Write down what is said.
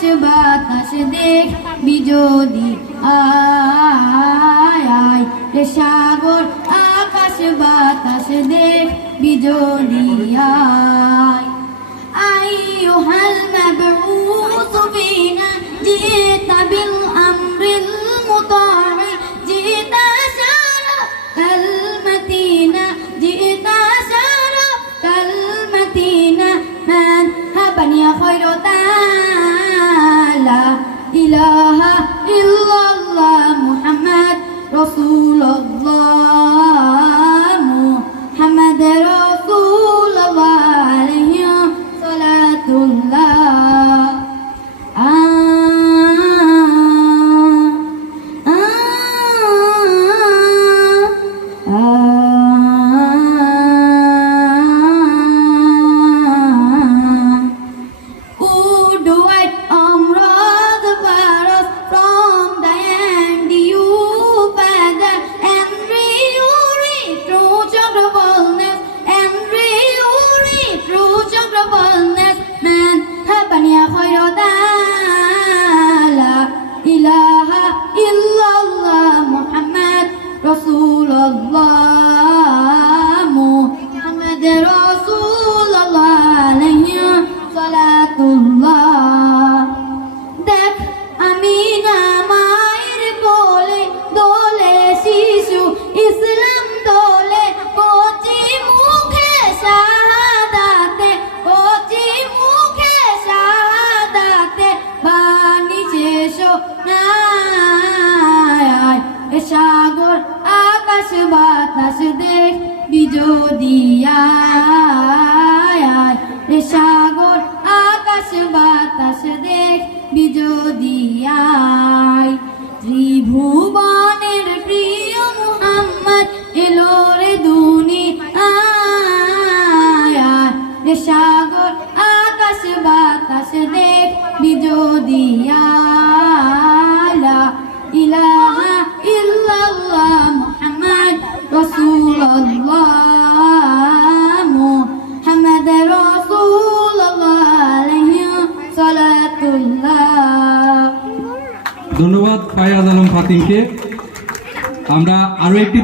আকাশ বাতাস দেখবি যদি আয় আয় রে সাগর আকাশ বাতাস দেখবি যদি আয় আইয়ুহাল মাবউস ফিনা জিতা বিল আমরিল মুতা'i জিতা শারাফাল মাদিনা জিতা শারাফাল মাদিনা মান হাবান ইয়া খায়রু তাআলা ইলাহা ইল্লাল্লাহ মুহাম্মদ রাসূলুল্লাহ মুহাম্মদ রাসূলুল্লাহ আলাইহি সালাতুল্লাহ Rasulullah Muhammad Rasulullah alayhi salatullah Dek Amina maer bole dole shishu Islam dole kochi mukhe shahadate kochi mukhe shahadate bani jesho সাগর আকাশ বাতাস দেখবি যদি আয় রে সাগর আকাশ বাতাস দেখবি যদি আয় ত্রিভুবনের প্রিয় মুহাম্মদ এলো রে দুনিয়ায় রে সাগর আকাশ বাতাস দেখবি যদি আয় ইলাহা ইল্লাল্লাহ মুহাম্মদ রাসূলুল্লাহ মুহাম্মদ রাসূলুল্লাহ আলাইহি সালাতুল্লাহ। ধন্যবাদ ফায়াজ আলম ফাতিমকে। আমরা আরো একটি